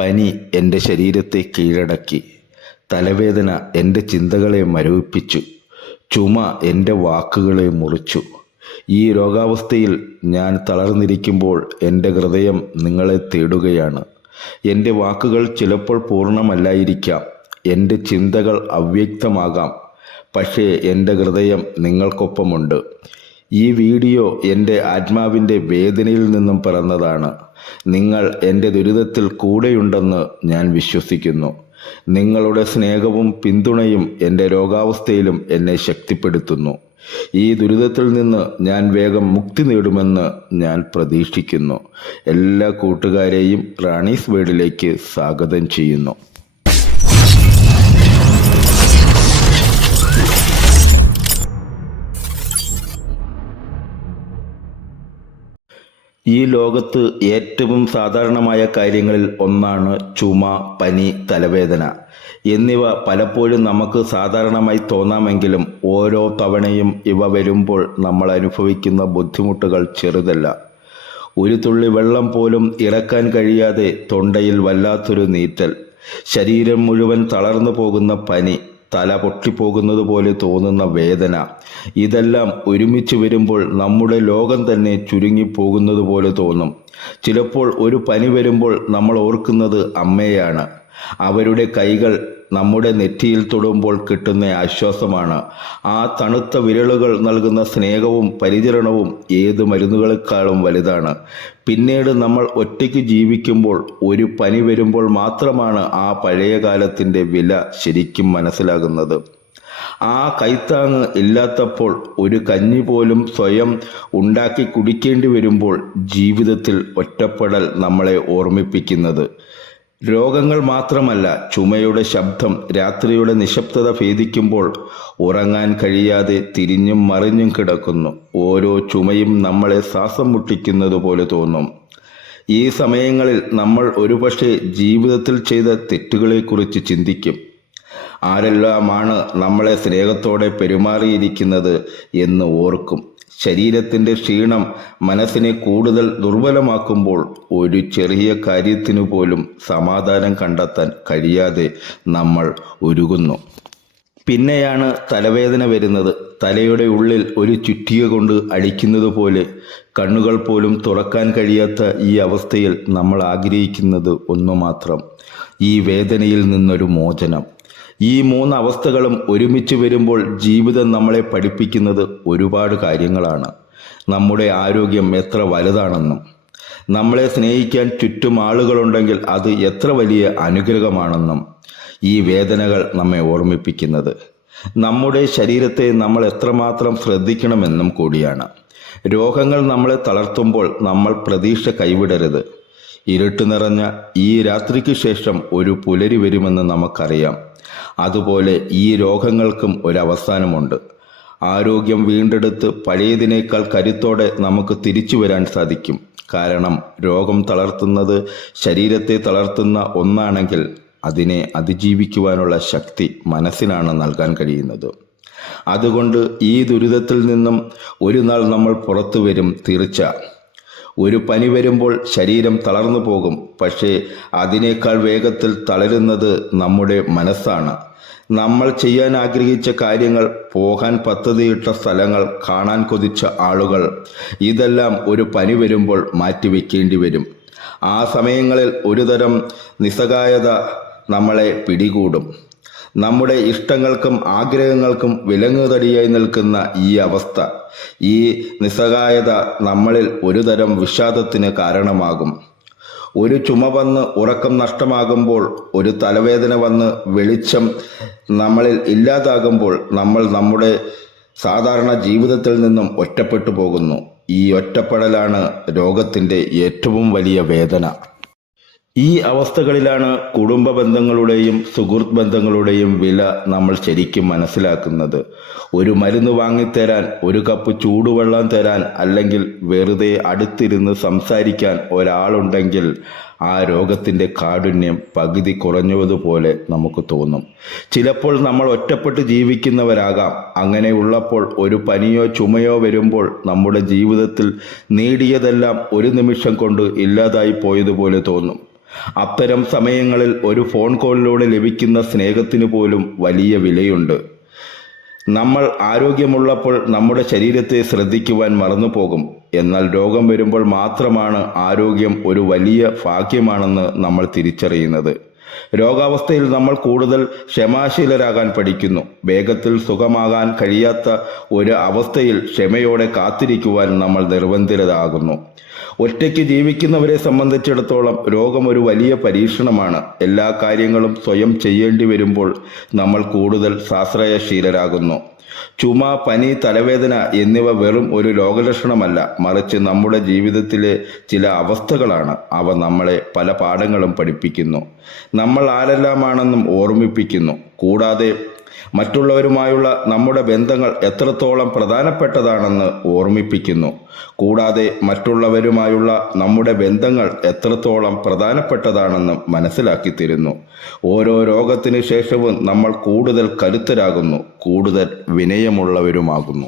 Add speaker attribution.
Speaker 1: പനി എന്റെ ശരീരത്തെ കീഴടക്കി. തലവേദന എന്റെ ചിന്തകളെ മരവിപ്പിച്ചു. ചുമ എന്റെ വാക്കുകളെ മുറിച്ചു. ഈ രോഗാവസ്ഥയിൽ ഞാൻ തളർന്നിരിക്കുമ്പോൾ എന്റെ ഹൃദയം നിങ്ങളെ തേടുകയാണ്. എന്റെ വാക്കുകൾ ചിലപ്പോൾ പൂർണമല്ലായിരിക്കാം. എന്റെ ചിന്തകൾ അവ്യക്തമാകാം. പക്ഷേ എന്റെ ഹൃദയം നിങ്ങൾക്കൊപ്പമുണ്ട്. ഈ വീഡിയോ എന്റെ ആത്മാവിന്റെ വേദനയിൽ നിന്നും പിറന്നതാണ്. നിങ്ങൾ എന്റെ ദുരിതത്തിൽ കൂടെയുണ്ടെന്ന് ഞാൻ വിശ്വസിക്കുന്നു. നിങ്ങളുടെ സ്നേഹവും പിന്തുണയും എന്റെ രോഗാവസ്ഥയിലും എന്നെ ശക്തിപ്പെടുത്തുന്നു. ഈ ദുരിതത്തിൽ നിന്ന് ഞാൻ വേഗം മുക്തി നേടുമെന്ന് ഞാൻ പ്രതീക്ഷിക്കുന്നു. എല്ലാ കൂട്ടുകാരെയും റാണീസ് വേർഡിലേക്ക് സ്വാഗതം ചെയ്യുന്നു. ഈ ലോകത്ത് ഏറ്റവും സാധാരണമായ കാര്യങ്ങളിൽ ഒന്നാണ് ചുമ പനി തലവേദന. എന്നിവ പലപ്പോഴും നമുക്ക് സാധാരണമായി തോന്നാമെങ്കിലും ഓരോ തവണയും ഇവ വരുമ്പോൾ നമ്മൾ അനുഭവിക്കുന്ന ബുദ്ധിമുട്ടുകൾ ചെറുതല്ല. ഒരു തുള്ളി വെള്ളം പോലും ഇറക്കാൻ കഴിയാതെ തൊണ്ടയിൽ വല്ലാത്തൊരു നീറ്റൽ. ശരീരം മുഴുവൻ തളർന്നു പോകുന്ന പനി തല പൊട്ടിപ്പോകുന്നത് പോലെ തോന്നുന്ന വേദന. ഇതെല്ലാം ഒരുമിച്ച് വരുമ്പോൾ നമ്മുടെ ലോകം തന്നെ ചുരുങ്ങിപ്പോകുന്നത് പോലെ തോന്നും. ചിലപ്പോൾ ഒരു പനി വരുമ്പോൾ നമ്മൾ ഓർക്കുന്നത് അമ്മയാണ്. അവരുടെ കൈകൾ നമ്മുടെ നെറ്റിയിൽ തൊടുമ്പോൾ കിട്ടുന്ന ആശ്വാസമാണ്. ആ തണുത്ത വിരലുകൾ നൽകുന്ന സ്നേഹവും പരിചരണവും ഏത് മരുന്നുകളെക്കാളും വലുതാണ്. പിന്നീട് നമ്മൾ ഒറ്റയ്ക്ക് ജീവിക്കുമ്പോൾ ഒരു പനി വരുമ്പോൾ മാത്രമാണ് ആ പഴയ കാലത്തിന്റെ വില ശരിക്കും മനസ്സിലാകുന്നത്. ആ കൈത്താങ് ഇല്ലാത്തപ്പോൾ ഒരു കഞ്ഞി പോലും സ്വയം ഉണ്ടാക്കി കുടിക്കേണ്ടി വരുമ്പോൾ ജീവിതത്തിൽ ഒറ്റപ്പെടൽ നമ്മളെ ഓർമ്മിപ്പിക്കുന്നത്. രോഗങ്ങൾ മാത്രമല്ല ചുമയുടെ ശബ്ദം രാത്രിയുടെ നിശബ്ദത ഭേദിക്കുമ്പോൾ ഉറങ്ങാൻ കഴിയാതെ തിരിഞ്ഞും മറിഞ്ഞും കിടക്കുന്നു. ഓരോ ചുമയും നമ്മളെ ശ്വാസം മുട്ടിക്കുന്നത് പോലെ തോന്നും. ഈ സമയങ്ങളിൽ നമ്മൾ ഒരുപക്ഷെ ജീവിതത്തിൽ ചെയ്ത തെറ്റുകളെക്കുറിച്ച് ചിന്തിക്കും. ആരെല്ലാമാണ് നമ്മളെ സ്നേഹത്തോടെ പെരുമാറിയിരിക്കുന്നത് എന്ന് ഓർക്കും. ശരീരത്തിന്റെ ക്ഷീണം മനസ്സിനെ കൂടുതൽ ദുർബലമാക്കുമ്പോൾ ഒരു ചെറിയ കാര്യത്തിനു പോലും സമാധാനം കണ്ടെത്താൻ കഴിയാതെ നമ്മൾ ഉരുകുന്നു. പിന്നെയാണ് തലവേദന വരുന്നത്. തലയുടെ ഉള്ളിൽ ഒരു ചുറ്റിക കൊണ്ട് അടിക്കുന്നത് പോലെ കണ്ണുകൾ പോലും തുറക്കാൻ കഴിയാത്ത ഈ അവസ്ഥയിൽ നമ്മൾ ആഗ്രഹിക്കുന്നത് ഒന്നു മാത്രം. ഈ വേദനയിൽ നിന്നൊരു മോചനം. ഈ മൂന്ന് അവസ്ഥകളും ഒരുമിച്ച് വരുമ്പോൾ ജീവിതം നമ്മളെ പഠിപ്പിക്കുന്നത് ഒരുപാട് കാര്യങ്ങളാണ്. നമ്മുടെ ആരോഗ്യം എത്ര വലുതാണെന്നും നമ്മളെ സ്നേഹിക്കാൻ ചുറ്റും ആളുകളുണ്ടെങ്കിൽ അത് എത്ര വലിയ അനുഗ്രഹമാണെന്നും ഈ വേദനകൾ നമ്മെ ഓർമ്മിപ്പിക്കുന്നത്. നമ്മുടെ ശരീരത്തെ നമ്മൾ എത്രമാത്രം ശ്രദ്ധിക്കണമെന്നും കൂടിയാണ്. രോഗങ്ങൾ നമ്മളെ തളർത്തുമ്പോൾ നമ്മൾ പ്രതീക്ഷ കൈവിടരുത്. ഇരുട്ട് നിറഞ്ഞ ഈ രാത്രിക്ക് ശേഷം ഒരു പുലരി വരുമെന്ന് നമുക്കറിയാം. അതുപോലെ ഈ രോഗങ്ങൾക്കും ഒരവസാനമുണ്ട്. ആരോഗ്യം വീണ്ടെടുത്ത് പഴയതിനേക്കാൾ കരുത്തോടെ നമുക്ക് തിരിച്ചു വരാൻ സാധിക്കും. കാരണം രോഗം തളർത്തുന്നത് ശരീരത്തെ തളർത്തുന്ന ഒന്നാണെങ്കിൽ അതിനെ അതിജീവിക്കുവാനുള്ള ശക്തി മനസ്സിനാണ് നൽകാൻ കഴിയുന്നത്. അതുകൊണ്ട് ഈ ദുരിതത്തിൽ നിന്നും ഒരു നാൾ നമ്മൾ പുറത്തു വരും തീർച്ച. ഒരു പനി വരുമ്പോൾ ശരീരം തളർന്നു പോകും. പക്ഷേ അതിനേക്കാൾ വേഗത്തിൽ തളരുന്നത് നമ്മുടെ മനസ്സാണ്. നമ്മൾ ചെയ്യാൻ ആഗ്രഹിച്ച കാര്യങ്ങൾ പോകാൻ പദ്ധതിയിട്ട സ്ഥലങ്ങൾ കാണാൻ കൊതിച്ച ആളുകൾ ഇതെല്ലാം ഒരു പനി വരുമ്പോൾ മാറ്റിവെക്കേണ്ടി വരും. ആ സമയങ്ങളിൽ ഒരുതരം നിസ്സഹായത നമ്മളെ പിടികൂടും. നമ്മുടെ ഇഷ്ടങ്ങൾക്കും ആഗ്രഹങ്ങൾക്കും വിലങ്ങുതടിയായി നിൽക്കുന്ന ഈ അവസ്ഥ ഈ നിസ്സഹായത നമ്മളിൽ ഒരുതരം വിഷാദത്തിന് കാരണമാകും. ഒരു ചുമ വന്ന് ഉറക്കം നഷ്ടമാകുമ്പോൾ ഒരു തലവേദന വന്ന് വെളിച്ചം നമ്മളിൽ ഇല്ലാതാകുമ്പോൾ നമ്മൾ നമ്മുടെ സാധാരണ ജീവിതത്തിൽ നിന്നും ഒറ്റപ്പെട്ടു പോകുന്നു. ഈ ഒറ്റപ്പെടലാണ് രോഗത്തിന്റെ ഏറ്റവും വലിയ വേദന. ഈ അവസ്ഥകളിലാണ് കുടുംബ ബന്ധങ്ങളുടെയും സുഹൃത്ത് ബന്ധങ്ങളുടെയും വില നമ്മൾ ശരിക്കും മനസ്സിലാക്കുന്നത്. ഒരു മരുന്ന് വാങ്ങിത്തരാൻ ഒരു കപ്പ് ചൂടുവെള്ളം തരാൻ അല്ലെങ്കിൽ വെറുതെ അടുത്തിരുന്ന് സംസാരിക്കാൻ ഒരാളുണ്ടെങ്കിൽ ആ രോഗത്തിന്റെ കാഠിന്യം പകുതി കുറഞ്ഞതുപോലെ നമുക്ക് തോന്നും. ചിലപ്പോൾ നമ്മൾ ഒറ്റപ്പെട്ട് ജീവിക്കുന്നവരാകാം. അങ്ങനെ ഉള്ളപ്പോൾ ഒരു പനിയോ ചുമയോ വരുമ്പോൾ നമ്മുടെ ജീവിതത്തിൽ നേടിയതെല്ലാം ഒരു നിമിഷം കൊണ്ട് ഇല്ലാതായി പോയതുപോലെ തോന്നും. അത്തരം സമയങ്ങളിൽ ഒരു ഫോൺ കോളിലൂടെ ലഭിക്കുന്ന സ്നേഹത്തിന് പോലും വലിയ വിലയുണ്ട്. നമ്മൾ ആരോഗ്യമുള്ളപ്പോൾ നമ്മുടെ ശരീരത്തെ ശ്രദ്ധിക്കുവാൻ മറന്നുപോകും. എന്നാൽ രോഗം വരുമ്പോൾ മാത്രമാണ് ആരോഗ്യം ഒരു വലിയ ഭാഗ്യമാണെന്ന് നമ്മൾ തിരിച്ചറിയുന്നത്. രോഗാവസ്ഥയിൽ നമ്മൾ കൂടുതൽ ക്ഷമാശീലരാകാൻ പഠിക്കുന്നു. വേഗത്തിൽ സുഖമാകാൻ കഴിയാത്ത ഒരു അവസ്ഥയിൽ ക്ഷമയോടെ കാത്തിരിക്കുവാൻ നമ്മൾ നിർബന്ധിതരാകുന്നു. ഒറ്റയ്ക്ക് ജീവിക്കുന്നവരെ സംബന്ധിച്ചിടത്തോളം രോഗം ഒരു വലിയ പരീക്ഷണമാണ്. എല്ലാ കാര്യങ്ങളും സ്വയം ചെയ്യേണ്ടി വരുമ്പോൾ നമ്മൾ കൂടുതൽ സാശ്രയശീലരാകുന്നു ചുമ പനി തലവേദന എന്നിവ വെറും ഒരു രോഗലക്ഷണമല്ല. മറിച്ച് നമ്മുടെ ജീവിതത്തിലെ ചില അവസ്ഥകളാണ്. അവ നമ്മളെ പല പാഠങ്ങളും പഠിപ്പിക്കുന്നു. ആരെല്ലാമാണെന്നും ഓർമ്മിപ്പിക്കുന്നു. കൂടാതെ മറ്റുള്ളവരുമായുള്ള നമ്മുടെ ബന്ധങ്ങൾ എത്രത്തോളം പ്രധാനപ്പെട്ടതാണെന്ന് ഓർമ്മിപ്പിക്കുന്നു. കൂടാതെ മറ്റുള്ളവരുമായുള്ള നമ്മുടെ ബന്ധങ്ങൾ എത്രത്തോളം പ്രധാനപ്പെട്ടതാണെന്നും മനസ്സിലാക്കി തരുന്നു ഓരോ രോഗത്തിനു ശേഷവും നമ്മൾ കൂടുതൽ കരുത്തരാകുന്നു. കൂടുതൽ വിനയമുള്ളവരുമാകുന്നു.